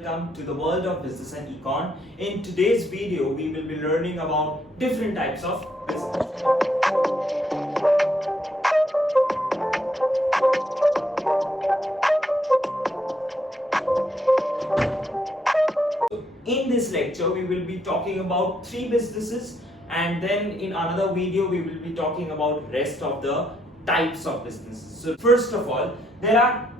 Welcome to the world of business and econ. In today's video, we will be learning about different types of business. In this lecture, we will be talking about 3 businesses, and then in another video, we will be talking about rest of the types of businesses. So first of all, there are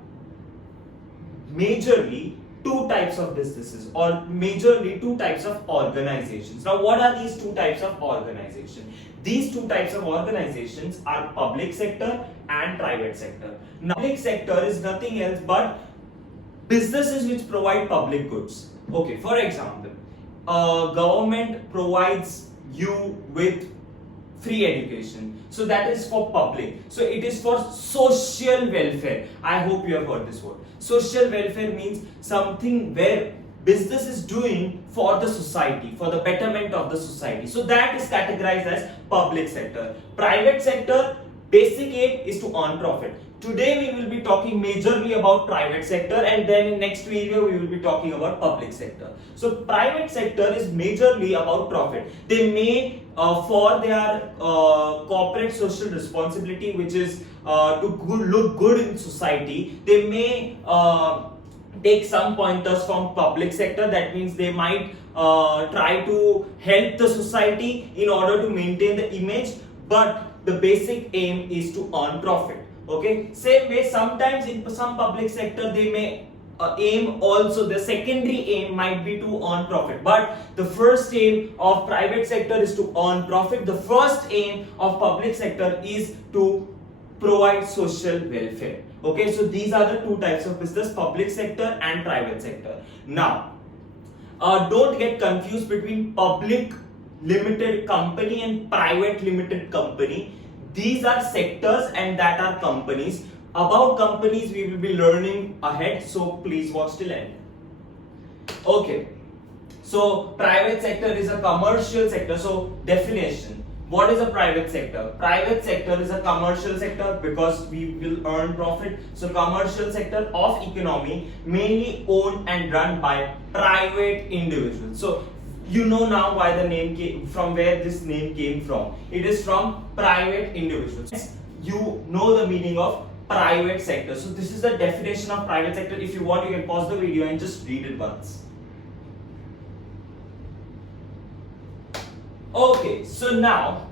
majorly 2 types of businesses or majorly 2 types of organizations. Now what are these 2 types of organizations? These 2 types of organizations are public sector and private sector. Now, public sector is nothing else but businesses which provide public goods. Okay, for example, government provides you with free education, so that is for public. So it is for social welfare. I hope you have heard this word. Social welfare means something where business is doing for the society, for the betterment of the society. So that is categorized as public sector. Private sector, basic aim is to earn profit. Today we will be talking majorly about private sector, and then in next video we will be talking about public sector. So private sector is majorly about profit. They may for their corporate social responsibility, which is to look good in society, they may take some pointers from public sector. That means they might try to help the society in order to maintain the image, but the basic aim is to earn profit. Okay, same way sometimes in some public sector they may aim also, the secondary aim might be to earn profit, but the first aim of private sector is to earn profit. The first aim of public sector is to provide social welfare. Okay, so these are the 2 types of business, public sector and private sector. Now don't get confused between public limited company and private limited company. These are sectors and that are companies. About companies we will be learning ahead, so please watch till end. Okay, so private sector is a commercial sector. So definition, what is a private sector? Private sector is a commercial sector because we will earn profit. So commercial sector of economy mainly owned and run by private individuals. So you know now why the name came, from where this name came from. It is from private individuals. You know the meaning of private sector. So this is the definition of private sector. If you want, you can pause the video and just read it once. Okay, so now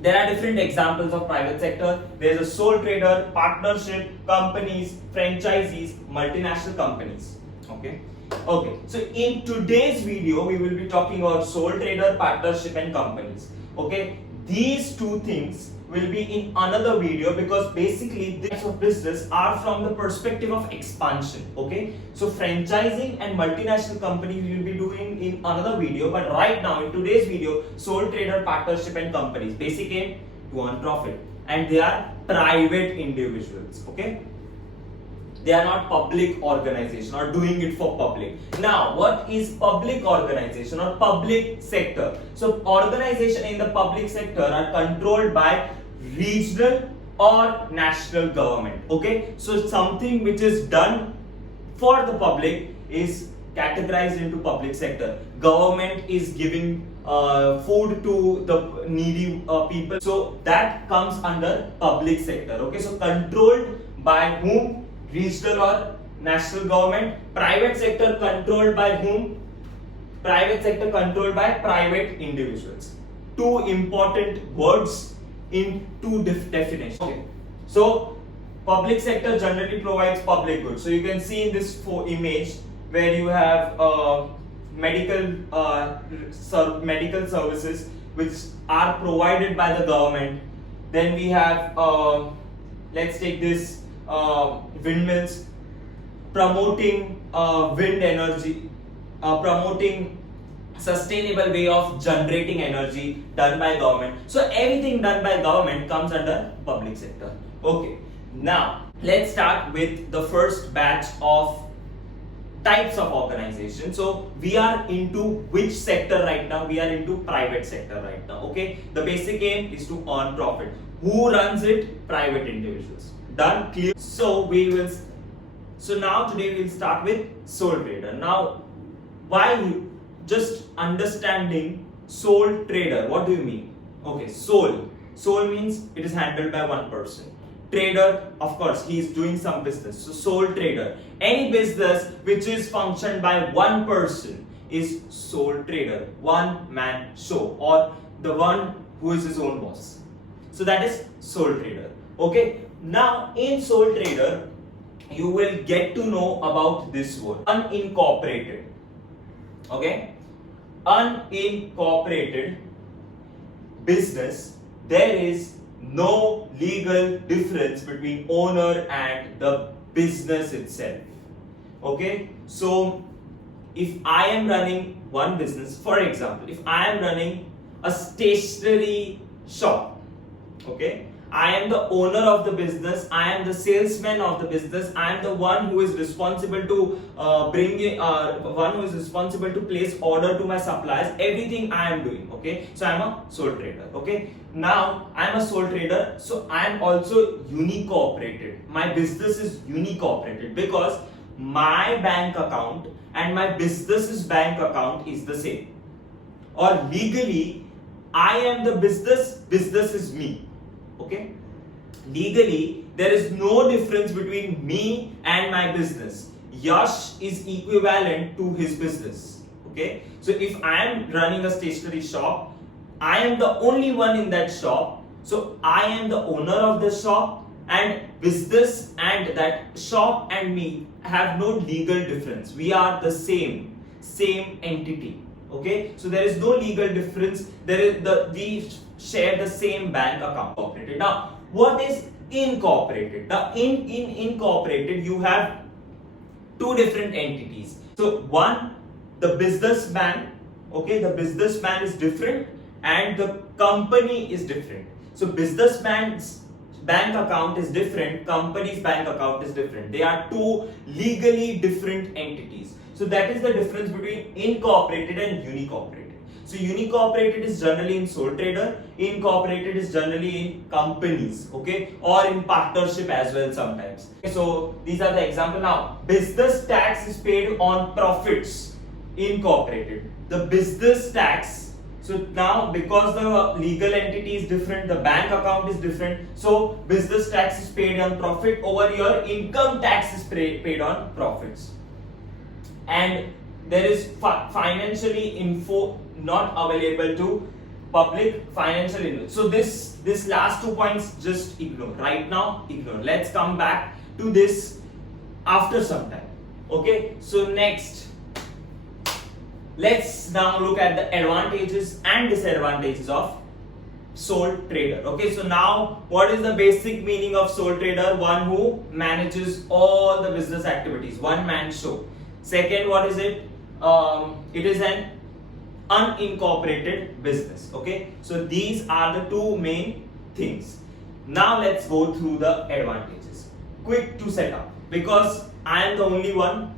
there are different examples of private sector. There is a sole trader, partnership, companies, franchisees, multinational companies. Okay, so in today's video we will be talking about sole trader, partnership and companies. Okay, these 2 things will be in another video because basically these types of business are from the perspective of expansion. Okay, so franchising and multinational companies we will be doing in another video, but right now in today's video, sole trader, partnership and companies, basic aim to earn profit, and they are private individuals. Okay, they are not public organization or doing it for public. Now what is public organization or public sector? So organization in the public sector are controlled by regional or national government. Okay, so something which is done for the public is categorized into public sector. Government is giving food to the needy people, so that comes under public sector. Okay, so controlled by whom? Regional or national government. Private sector controlled by whom? Private sector controlled by private individuals. 2 important words in 2 definitions. Okay, so public sector generally provides public goods. So you can see in this image where you have medical services which are provided by the government. Then we have let's take this windmills, promoting wind energy, promoting sustainable way of generating energy done by government. So everything done by government comes under public sector. Okay, now let's start with the first batch of types of organization. So we are into which sector right now? We are into private sector right now. Okay, the basic aim is to earn profit. Who runs it? Private individuals. Done? Clear? So we will So now today we'll start with sole trader. Now, why just understanding sole trader? What do you mean? Okay, sole. Sole means it is handled by one person. Trader, of course, he is doing some business. So sole trader. Any business which is functioned by one person is sole trader. One man show, or the one who is his own boss. So that is sole trader. Okay. Now in sole trader, you will get to know about this word, unincorporated. Okay, unincorporated business. There is no legal difference between owner and the business itself. Okay, so if I am running one business, for example, if I am running a stationery shop, okay, I am the owner of the business, I am the salesman of the business, I am the one who is responsible to one who is responsible to place order to my suppliers, everything I am doing, okay. So I am a sole trader, okay. Now I am a sole trader, so I am also unincorporated. My business is unincorporated because my bank account and my business's bank account is the same. Or legally, I am the business, business is me. Okay, legally there is no difference between me and my business. Yash is equivalent to his business. Okay, so if I am running a stationery shop, I am the only one in that shop, so I am the owner of the shop, and business and that shop and me have no legal difference. We are the same entity. Okay, so there is no legal difference. There is we share the same bank account. Now, what is incorporated? Now, in incorporated, you have two different entities. So, one, the businessman. Okay, the businessman is different, and the company is different. So, businessman's bank account is different. Company's bank account is different. They are two legally different entities. So that is the difference between incorporated and unincorporated. So unincorporated is generally in sole trader, incorporated is generally in companies, okay, or in partnership as well sometimes. So these are the example. Now, business tax is paid on profits, incorporated. The business tax, so now because the legal entity is different, the bank account is different, so business tax is paid on profit. Over here, income tax is paid on profits. And there is financially info not available to public financial info. So this last 2 points just ignore. Right now, ignore. Let's come back to this after some time. Okay, so next, let's now look at the advantages and disadvantages of sole trader. Okay, so now what is the basic meaning of sole trader? One who manages all the business activities, one man show. Second, what is it? It is an unincorporated business. Okay, so these are the two main things. Now let's go through the advantages. Quick to set up, because I am the only one.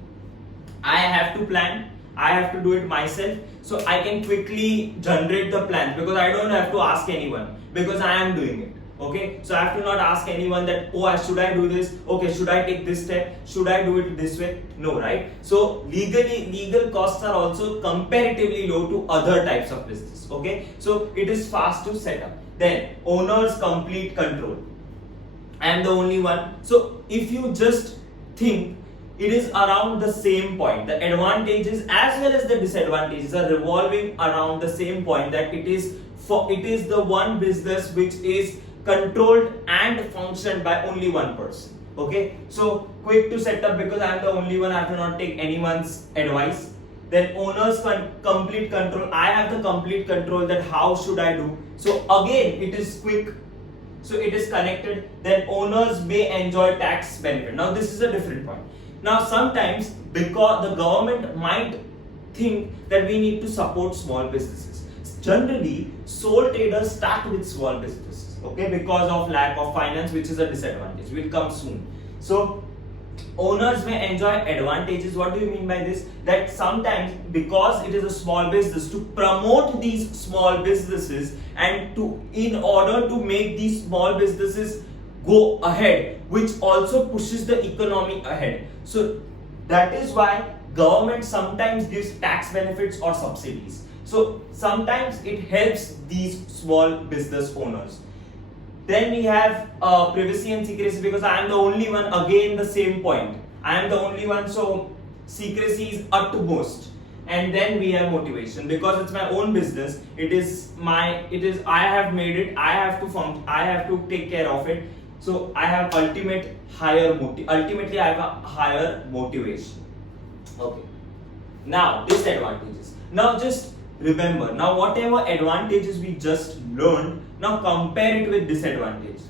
I have to plan, I have to do it myself, so I can quickly generate the plans because I don't have to ask anyone, because I am doing it. Okay, so I have to not ask anyone that, oh, should I do this? Okay, should I take this step? Should I do it this way? No, right? So legal costs are also comparatively low to other types of business. Okay, so it is fast to set up. Then owner's complete control. I am the only one. So if you just think, it is around the same point. The advantages as well as the disadvantages are revolving around the same point, that it is the one business which is controlled and functioned by only one person. Okay, so quick to set up because I am the only one. I have to not take anyone's advice. Then owner's complete control. I have the complete control that how should I do. So again, it is quick. So it is connected. Then owners may enjoy tax benefit. Now this is a different point. Now sometimes, because the government might think that we need to support small businesses. Generally, sole traders start with small businesses, okay, because of lack of finance, which is a disadvantage. Will come soon. So owners may enjoy advantages. What do you mean by this? That sometimes, because it is a small business, to promote these small businesses and in order to make these small businesses go ahead, which also pushes the economy ahead. So that is why government sometimes gives tax benefits or subsidies. So sometimes it helps these small business owners. Then we have privacy and secrecy, because I am the only one, again the same point. I am the only one, so secrecy is utmost. And then we have motivation, because it's my own business. I have made it. I have to take care of it. So I have ultimately I have a higher motivation. Okay. Now disadvantages. Now just remember, now whatever advantages we just learned, now compare it with disadvantage.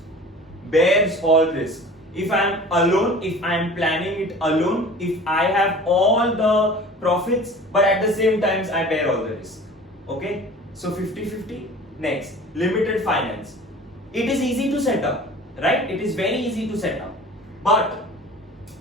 Bears all risk. If I am alone, if I am planning it alone, if I have all the profits, but at the same time I bear all the risk. Okay, so 50-50. Next, limited finance. It is easy to set up, right? It is very easy to set up, but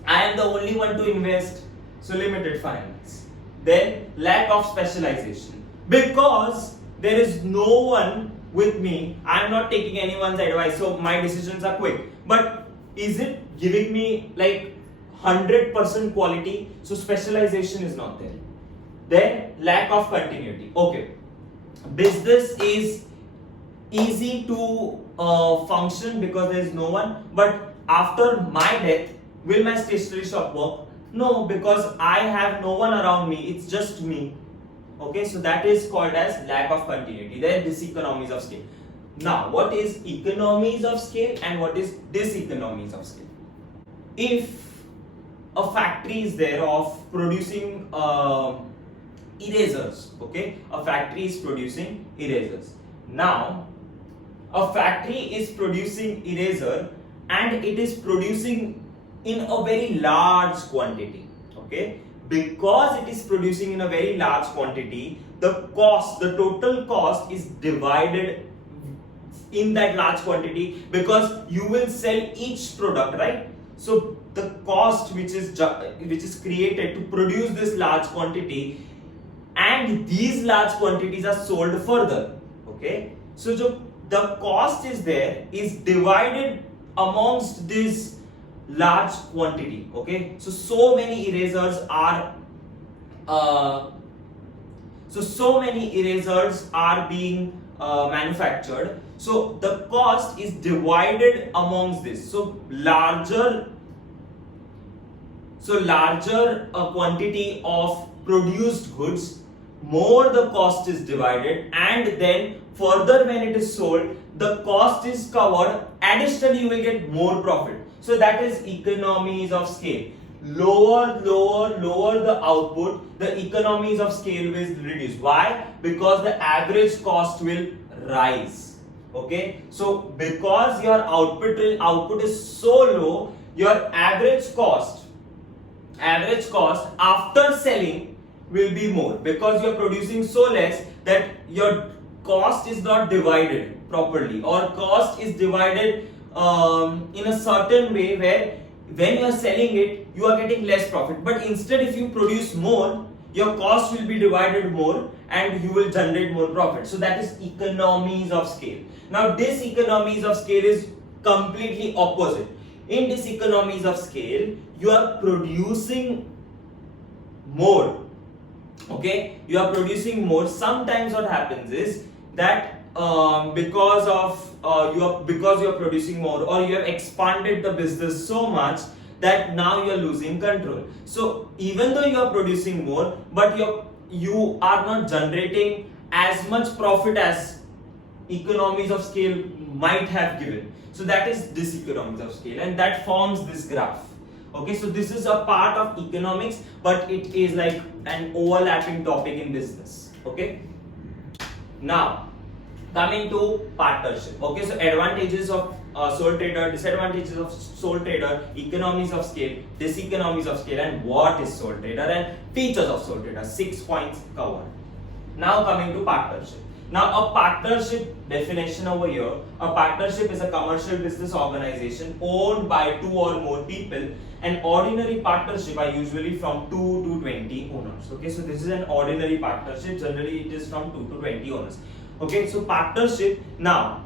I am the only one to invest, so limited finance. Then lack of specialization, because there is no one with me. I am not taking anyone's advice, so my decisions are quick. But is it giving me like 100% quality? So specialization is not there. Then lack of continuity. Okay, business is easy to function because there is no one, but after my death, will my stationery shop work? No, because I have no one around me, it's just me. Okay, so that is called as lack of continuity. Then diseconomies of scale. Now, what is economies of scale and what is diseconomies of scale? If a factory is there of producing erasers, okay, a factory is producing erasers. Now, a factory is producing eraser and it is producing in a very large quantity, okay. Because it is producing in a very large quantity, the total cost is divided in that large quantity, because you will sell each product, right? So the cost which is created to produce this large quantity, and these large quantities are sold further, okay. So the cost is there, is divided amongst this large quantity, okay. So many erasers are being manufactured, so the cost is divided amongst this. So larger quantity of produced goods, more the cost is divided, and then further when it is sold, the cost is covered, additionally you will get more profit. So that is economies of scale. Lower the output, the economies of scale will reduce. Why? Because the average cost will rise. Okay, so because your output is so low, your average cost after selling will be more, because you are producing so less that your cost is not divided properly, or cost is divided in a certain way where when you are selling it, you are getting less profit. But instead, if you produce more, your cost will be divided more and you will generate more profit. So that is economies of scale. Now this economies of scale is completely opposite. In this economies of scale, you are producing more. Okay, you are producing more. Sometimes what happens is that because you are producing more, or you have expanded the business so much that now you are losing control. So even though you are producing more, but you are not generating as much profit as economies of scale might have given. So that is diseconomies of scale, and that forms this graph. Okay, so this is a part of economics, but it is like an overlapping topic in business. Okay, now coming to partnership. Okay, so advantages of sole trader, disadvantages of sole trader, economies of scale, diseconomies of scale, and what is sole trader, and features of sole trader. 6 points covered. Now coming to partnership. Now a partnership definition over here. A partnership is a commercial business organization owned by 2 or more people. An ordinary partnership are usually from 2 to 20 owners. Okay, so this is an ordinary partnership. Generally it is from 2 to 20 owners. Okay, so partnership. Now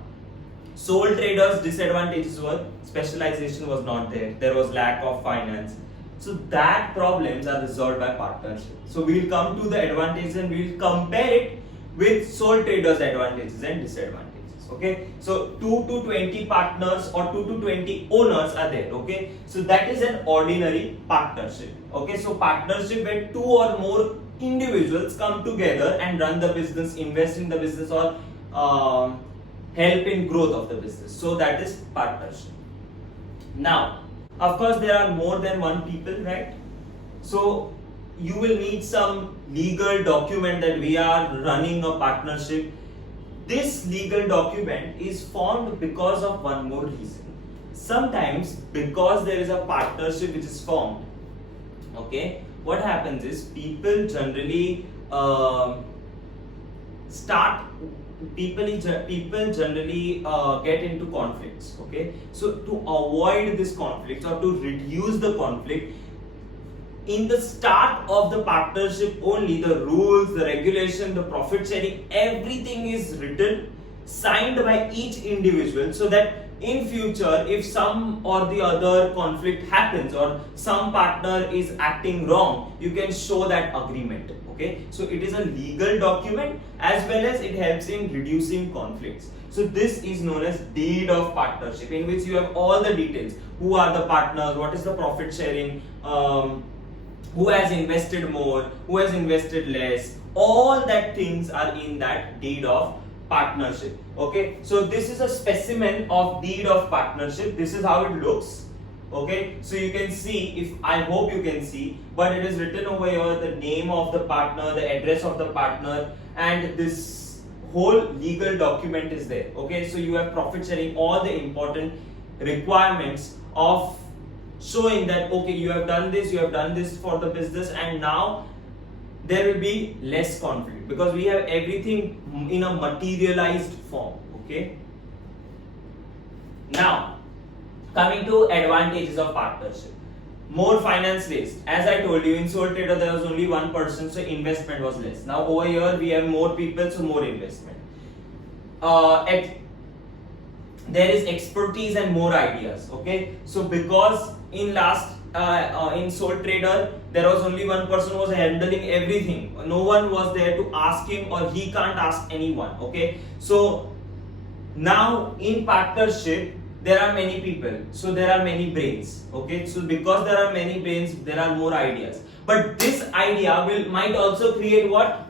sole traders disadvantages were specialization was not there. There was lack of finance. So that problems are resolved by partnership. So we will come to the advantages and we will compare it with sole traders' advantages and disadvantages. Okay, so 2 to 20 partners or 2 to 20 owners are there. Okay, so that is an ordinary partnership. Okay, so partnership where 2 or more individuals come together and run the business, invest in the business, or help in growth of the business. So that is partnership. Now, of course, there are more than one people, right? So you will need some legal document that we are running a partnership. This legal document is formed because of one more reason. Sometimes because there is a partnership which is formed, okay, what happens is people generally people generally get into conflicts. Okay, so to avoid this conflict or to reduce the conflict, in the start of the partnership only, the rules, the regulation, the profit sharing, everything is written, signed by each individual, so that in future if some or the other conflict happens or some partner is acting wrong, you can show that agreement. Okay, so it is a legal document as well as it helps in reducing conflicts. So this is known as deed of partnership, in which you have all the details: who are the partners, what is the profit sharing, who has invested more, who has invested less, all that things are in that deed of partnership. Okay, so this is a specimen of deed of partnership. This is how it looks. Okay, so you can see, I hope you can see, but it is written over here the name of the partner, the address of the partner, and this whole legal document is there. Okay, so you have profit sharing, all the important requirements of showing that okay, you have done this for the business, and now there will be less conflict because we have everything in a materialized form. Okay, now coming to advantages of partnership: more finance raised. As I told you, in sole trader there was only one person, so investment was less. Now over here we have more people, so more investment. There is expertise and more ideas. Okay, so because in sole trader there was only one person who was handling everything, no one was there to ask him, or he can't ask anyone. Okay, so now in partnership there are many people, so there are many brains. Okay, so because there are many brains, there are more ideas, but this idea might also create what?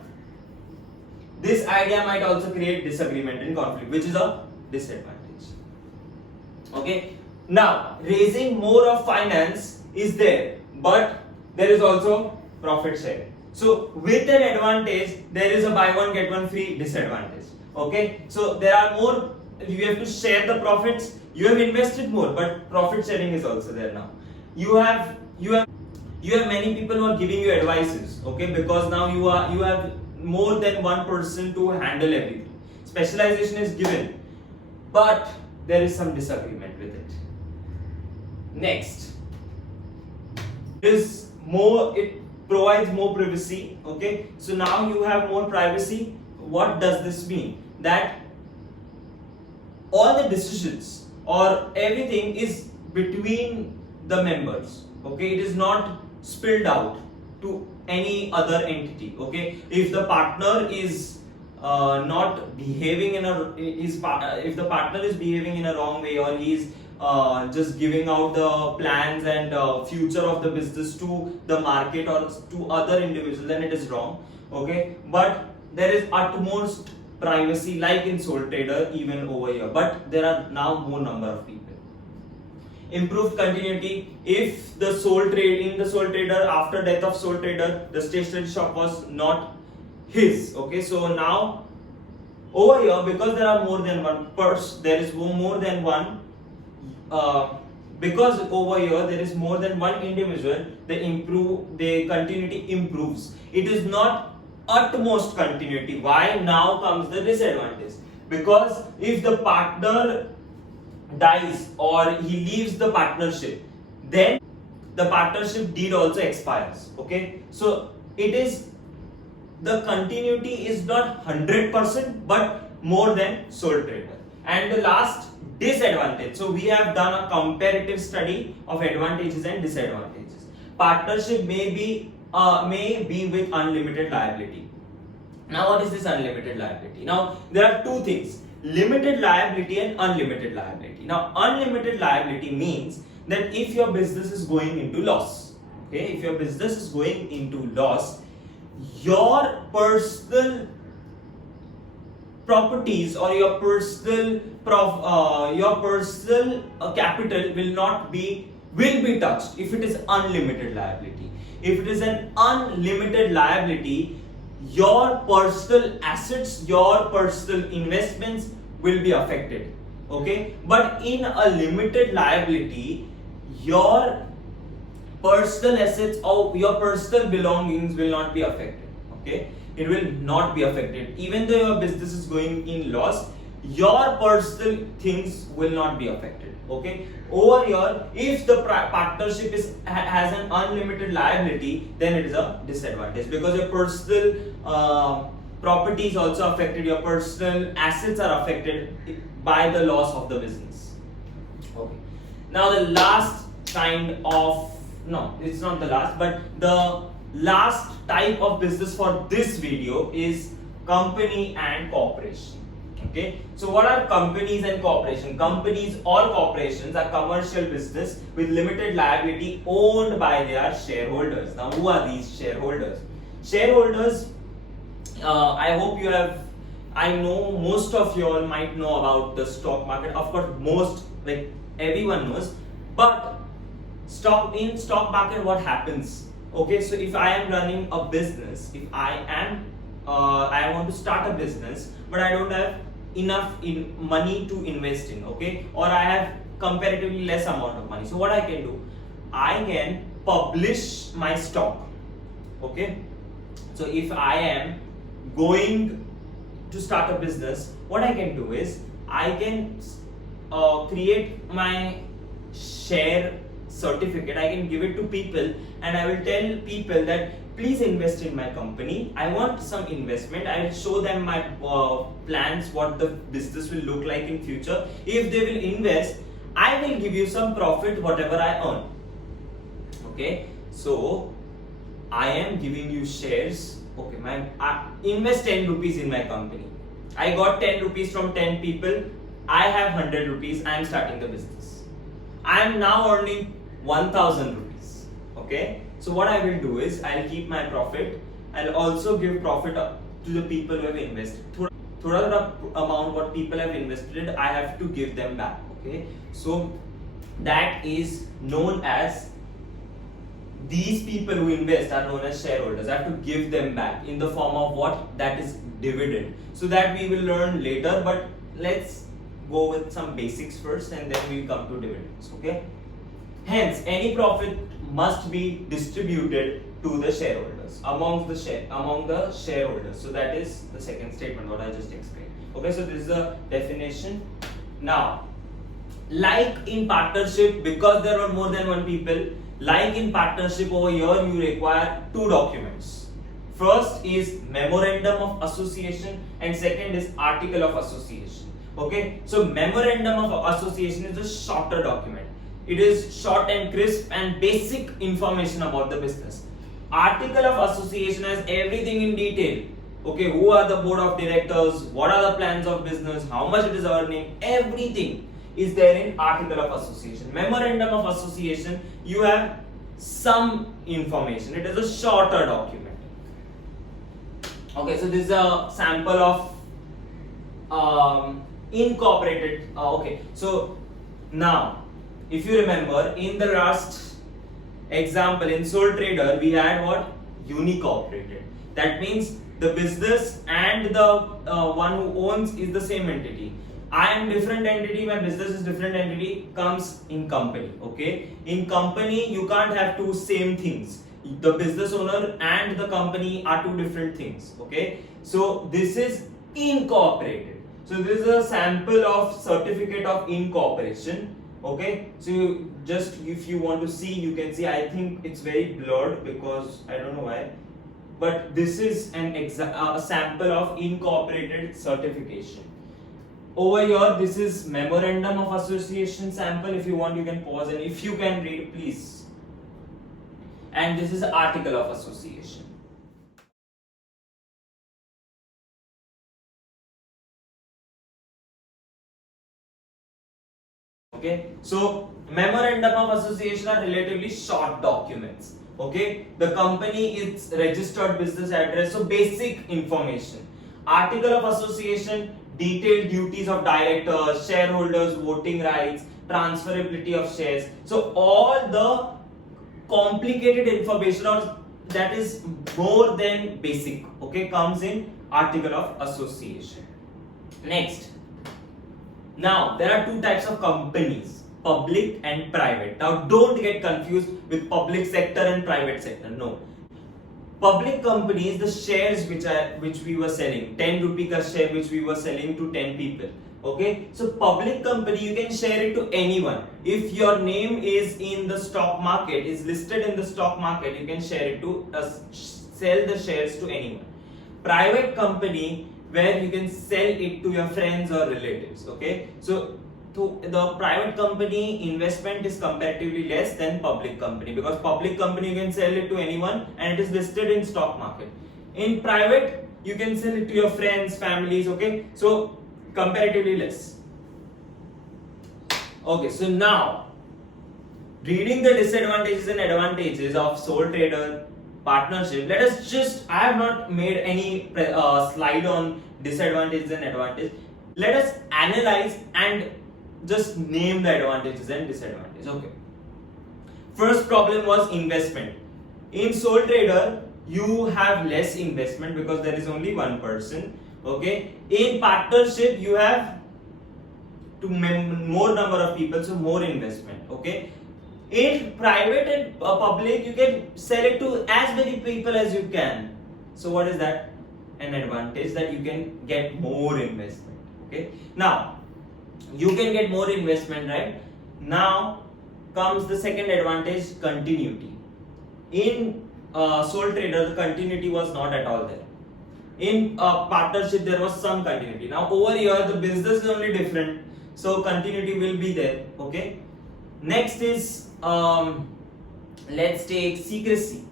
This idea might also create disagreement and conflict, which is a disadvantage. Okay, now raising more of finance is there, but there is also profit sharing. So with an advantage, there is a buy one get one free disadvantage. Okay, so there are more, you have to share the profits. You have invested more, but profit sharing is also there. Now you have many people who are giving you advices. Okay, because now you have more than one person to handle everything. Specialization is given, but there is some disagreement with it. Next is more, it provides more privacy. Okay, so now you have more privacy. What does this mean? That all the decisions or everything is between the members. Okay, it is not spilled out to any other entity. Okay, if the partner is not behaving in a if the partner is behaving in a wrong way, or he is just giving out the plans and future of the business to the market or to other individuals, then it is wrong. Okay, but there is utmost privacy like in sole trader even over here, but there are now more number of people. Improved continuity: if the sole trader, after death of sole trader, the stationery shop was not his. Okay, so now over here, because there are more than one person, there is more than one because over here there is more than one individual, the continuity improves. It is not utmost continuity. Why? Now comes the disadvantage, because if the partner dies or he leaves the partnership, then the partnership deed also expires. Okay, so it is, the continuity is not 100% but more than sole trader. And the last, disadvantage. So we have done a comparative study of advantages and disadvantages. partnership may be with unlimited liability. Now what is this unlimited liability? Now there are two things, limited liability and unlimited liability. Now unlimited liability means that if your business is going into loss, okay, if your business is going into loss, your personal properties or your personal capital will be touched if it is unlimited liability. If it is an unlimited liability, your personal assets, your personal investments will be affected, okay. But in a limited liability, your personal assets or your personal belongings will not be affected, okay. It will not be affected. Even though your business is going in loss, your personal things will not be affected, okay. Over here, if the partnership has an unlimited liability, then it is a disadvantage, because your personal property is also affected, your personal assets are affected by the loss of the business, okay. Now the last kind of, no, it's not the last, but the last type of business for this video is company and corporation. Okay, so what are companies and corporation? Companies or corporations are commercial business with limited liability owned by their shareholders. Now, who are these shareholders? Shareholders, I hope you have, I know most of you all might know about the stock market. Of course, most, like everyone knows, but in stock market, what happens? Okay, so if I am running a business, if I want to start a business, but I don't have enough money to invest in, okay, or I have comparatively less amount of money, so what I can do, I can publish my stock, okay. So if I am going to start a business, what I can do is I can create my share certificate, I can give it to people, and I will tell people that please invest in my company, I want some investment, I will show them my plans, what the business will look like in future. If they will invest, I will give you some profit, whatever I earn, okay. So I am giving you shares, okay, I invest 10 rupees in my company, I got 10 rupees from 10 people, I have 100 rupees, I am starting the business, I am now earning 1000 rupees, okay. So what I will do is I'll keep my profit, I'll also give profit to the people who have invested. Thoda amount what people have invested, I have to give them back, okay. So that is known as, these people who invest are known as shareholders. I have to give them back in the form of what? That is dividend. So that we will learn later, but let's go with some basics first and then we'll come to dividends, okay. Hence, any profit must be distributed to the shareholders, among the shareholders. So that is the second statement what I just explained. Okay, so this is the definition. Now, like in partnership, because there are more than one people, like in partnership over here you require two documents. First is memorandum of association and second is article of association. Okay, so memorandum of association is a shorter document. It is short and crisp and basic information about the business. Article of association has everything in detail. Okay, who are the board of directors, what are the plans of business, how much it is earning, everything is there in article of association. Memorandum of association, you have some information. It is a shorter document. Okay, so this is a sample of incorporated. Okay, so now if you remember in the last example in sole trader we had what? Unincorporated. That means the business and the one who owns is the same entity. I am different entity, my business is different entity, comes in company. Okay, in company you can't have two same things. The business owner and the company are two different things. Okay, so this is incorporated. So this is a sample of certificate of incorporation. Okay, so you just, if you want to see, you can see. I think it's very blurred because I don't know why, but this is a sample of incorporated certification. Over here, this is memorandum of association sample. If you want, you can pause, and if you can read, please. and this is article of association. Okay, so memorandum of association are relatively short documents. Okay, the company is registered business address, so basic information. Article of association, detailed duties of directors, shareholders, voting rights, transferability of shares. So all the complicated information, or that is more than basic, okay, comes in article of association. Next, now there are two types of companies, public and private. Now don't get confused with public sector and private sector. No, public companies, the shares which we were selling, 10 rupee ka share which we were selling to 10 people. Okay, so public company, you can share it to anyone. If your name is in the stock market, is listed in the stock market, you can share it to sell the shares to anyone. Private company, where you can sell it to your friends or relatives. Okay, so to the private company, investment is comparatively less than public company, because public company you can sell it to anyone and it is listed in stock market. In private, you can sell it to your friends, families. Okay, so comparatively less. Okay, so now reading the disadvantages and advantages of sole trader partnership, let us just, I have not made any slide on disadvantages and advantages. Let us analyze and just name the advantages and disadvantages. Okay, first problem was investment. In sole trader, you have less investment because there is only one person. Okay, in partnership you have more number of people, so more investment. Okay, in private and public, you can sell it to as many people as you can. So what is that? An advantage, that you can get more investment. Okay, now you can get more investment, right? Now comes the second advantage, continuity. In sole trader, the continuity was not at all there. In partnership, there was some continuity. Now over here, the business is only different, so continuity will be there. Okay, next is let's take secrecy.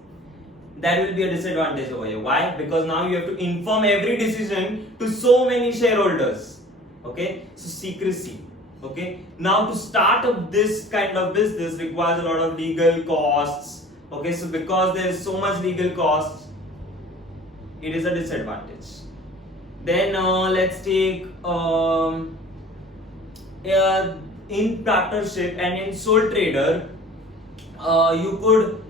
That will be a disadvantage over here. Why? Because now you have to inform every decision to so many shareholders. Okay, so secrecy. Okay, now to start up this kind of business requires a lot of legal costs. Okay, so because there is so much legal costs, it is a disadvantage. Then let's take in partnership and in sole trader, you could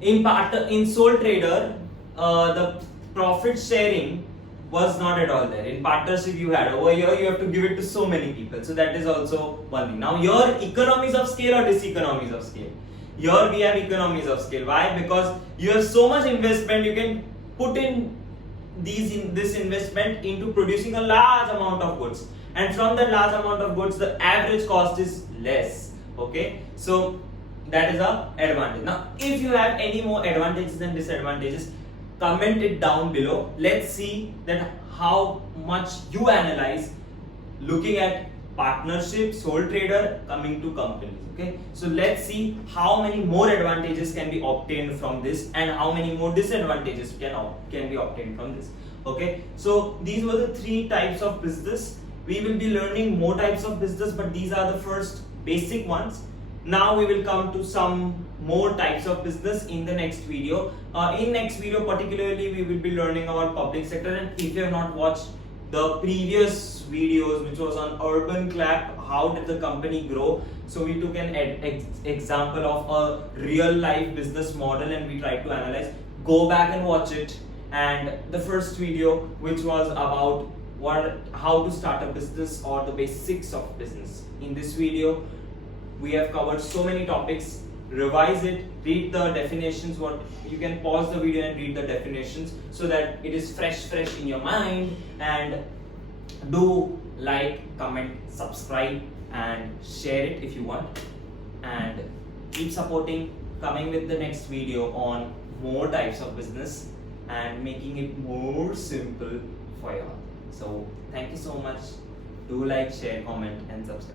in sole trader, the profit sharing was not at all there. In partnership you had, over here you have to give it to so many people, so that is also one thing. Now your economies of scale or diseconomies of scale, here we have economies of scale. Why? Because you have so much investment, you can put in this investment into producing a large amount of goods, and from that large amount of goods the average cost is less. Okay, so that is a advantage. Now if you have any more advantages and disadvantages, comment it down below. Let's see that how much you analyze looking at partnership, sole trader, coming to companies. Okay, so let's see how many more advantages can be obtained from this and how many more disadvantages can be obtained from this. Okay, so these were the three types of business. We will be learning more types of business, but these are the first basic ones. Now we will come to some more types of business in the next video. In next video particularly, we will be learning about public sector, and if you have not watched the previous videos which was on urban clap, how did the company grow, so we took an example of a real life business model and we tried to analyze. Go back and watch it. And the first video which was about how to start a business or the basics of business. In this video we have covered so many topics. Revise it, read the definitions. What you can pause the video and read the definitions so that it is fresh in your mind. And do like, comment, subscribe and share it if you want, and keep supporting, coming with the next video on more types of business and making it more simple for you all. So thank you so much. Do like, share, comment and subscribe.